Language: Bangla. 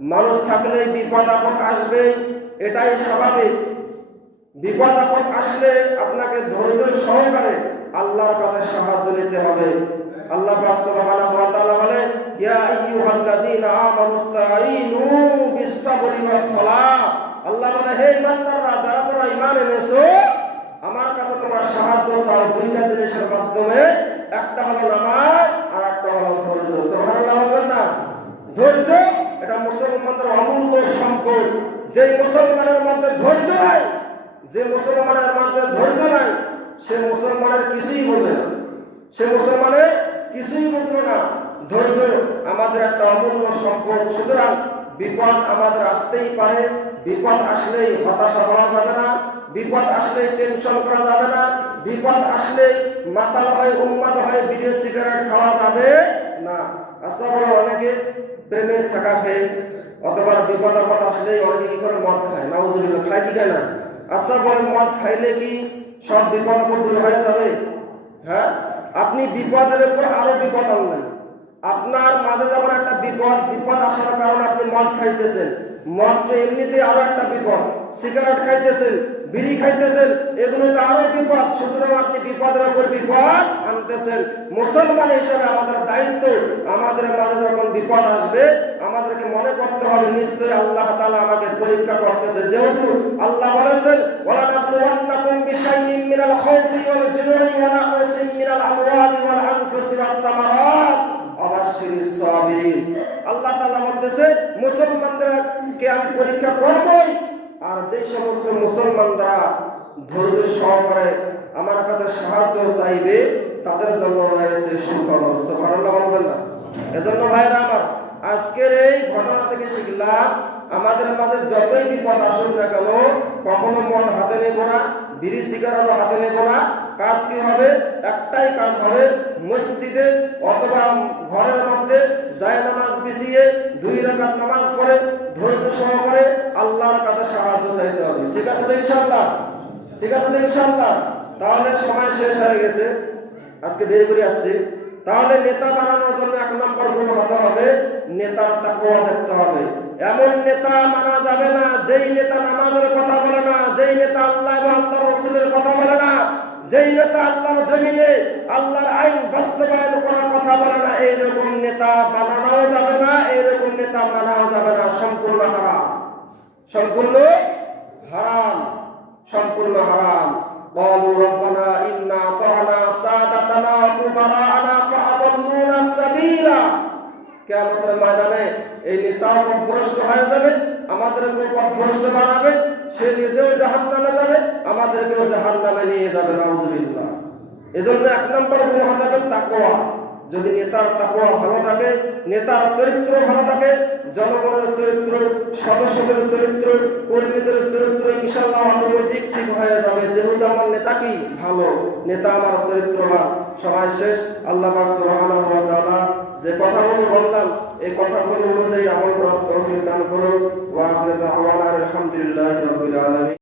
মানুষ থাকলেই বিপদ আপদ আসবে, এটাই স্বাভাবিক। বিপদ আপদ আসলে আপনাকে ধৈর্য সহকারে আল্লাহর কাছে সাহায্য নিতে হবে। আল্লাহ পাক সুবহানাহু ওয়া তাআলা বলে, ইয়া আইয়ুহাল্লাযীনা আমানুস্তাঈনু বিস-সাবরি ওয়াস-সালাহ। আল্লাহ বলে, হে ঈমানদাররা, যারা তোমরা ঈমান এনেছো, আমার কাছে তোমরা সাহায্য চাও দুইটা জিনিসের মাধ্যমে। একটা হলো নামাজ, আর একটা হলো ধৈর্য। সুবহানাল্লাহ বলবেন না? ধৈর্য এটা মুসলমানদের অমূল্য সম্পদ। যে মুসলমানের মধ্যে ধৈর্য নাই, যে মুসলমানের মধ্যে ধৈর্য নাই, সে মুসলমানের কিছুই বোঝে না, সে মুসলমানের কিছুই বুঝলো না। ধৈর্য আমাদের একটা অমূল্য সম্পদ। সুতরাং বিপদ আমাদের আসতেই পারে, বিপদ আসলেই হতাশা হওয়া যাবে না, বিপদ আসলেই টেনশন করা যাবে না, বিপদ আসলেই মাতাল হয়ে উন্মাদ হয়ে বিড়ি সিগারেট খাওয়া যাবে না। আচ্ছা বলো, অনেকে প্রেমে শাখা খেয়ে অথবা বিপদ আপদ আসলেই অনেকে কি করে মদ খায়, নাউজুবিল্লাহ, খায় কি খায় না? আচ্ছা বলেন, মদ খাইলে কি সব বিপদ আপদ দূর হয়ে যাবে? হ্যাঁ, আপনি বিপদের উপর আরো বিপদ আনলেন। আপনার মাঝে যেমন একটা বিপদ আসার কারণে আপনি মদ খাইতেছেন, মদ তো এমনিতে আরো একটা বিপদ। সিগারেট খাইতেছেন, বিড়ি খাইতেছেন, এগুলো তো আরো বিপদ। সুতরাং আপনি বিপদের উপর বিপদ আনতেছেন। মুসলমান হিসেবে আমাদের দায়িত্ব, আমাদের মাঝে যখন বিপদ আসবে আমাদেরকে মনে করতে হবে নিশ্চয়ই আল্লাহ তাআলা আমাকে পরীক্ষা করতেছে। যেহেতু আল্লাহ বলেছেন, ওয়ালা নাবলুওয়ান্নাকুম বিশাইইন মিনাল খাউফি ওয়াল জুউ'i ওয়া নাকসিন মিনাল আমওয়ালি ওয়াল আনফুসি ওয়াস সামারাত ওয়াবাশশিরিস সাবিরিন। আল্লাহ তাআলা বলতেছে, মুসলমানদেরকে আমি পরীক্ষা করবই, আর যে সমস্ত মুসলমানরা ধৈর্য সহকারে আমার কাছে সাহায্য চাইবে তাদের জন্য রয়েছে সুখবর। সুবহানাল্লাহ বলবেন না? এজন্য ভাইরা আমার, আজকের এই ঘটনা থেকে শিখলাম, আমাদের মাঝে যতই বিপদ আসুক না কেন, কখনো মদ হাতে নেব না, বিড়ি সিগারেটও হাতে নেব না। কাজ কি হবে? একটাই কাজ হবে, মসজিদে অথবা ঘরের মধ্যে জায়নামাজ বিছিয়ে 2 রাকাত নামাজ পড়ে ধৈর্য সহকারে আল্লাহর কাছে সাহায্য চাইতে হবে। ঠিক আছে তো ইনশাআল্লাহ? ঠিক আছে তো ইনশাআল্লাহ? তাহলে সময় শেষ হয়ে গেছে, আজকে দেরি করে আসছি। তাহলে নেতা বানানোর জন্য 1 নম্বর গুণ হতে হবে, নেতার তাকওয়া দেখতে হবে। এমন নেতা মানা যাবে না যেই নেতা নামাজের কথা বলে না, যেই নেতা আল্লাহ এবং আল্লাহর রাসূলের কথা বলে না, যেই নেতা আল্লাহর জমিনে আল্লাহর আইন বাস্তবায়ন করার কথা বলে না। এইরকম নেতা বানানোও যাবে না, এইরকম নেতা মানাও যাবে না। সম্পূর্ণ হারাম, সম্পূর্ণ হারাম, সম্পূর্ণ হারাম। قالوا ربنا إنا أطعنا سادتنا وكبراءنا فأضلونا السبيل। কিয়ামতের ময়দানে এই নেতা পথভ্রষ্ট হয়ে যাবে, আমাদেরকে পথভ্রষ্ট বানাবে, সে নিজেও জাহান্নামে যাবে, আমাদেরকেও জাহান্নামে নিয়ে যাবে। নাউজুবিল্লাহ। এজন্য 1 নম্বর গুণ হতে হবে তাকওয়া। যদি নেতার তাকওয়া ভালো থাকে, নেতার চরিত্র ভালো থাকে, জনগণের চরিত্র, সদস্যদের চরিত্র, কর্মীদের চরিত্র ইনশাআল্লাহ অটোমেটিক ঠিক হয়ে যাবে। যেহেতু আমার নেতা কি ভালো, নেতা আমার চরিত্রবান। সবাই শেষ। আল্লাহ পাক সুবহানাহু ওয়া তাআলা যে কথাগুলো বললাম, এই কথাগুলো অনুযায়ী আমল করার তৌফিক দান করুন। ওয়া আখিরু দাওয়ানা আলহামদুলিল্লাহি রাব্বিল আলামিন।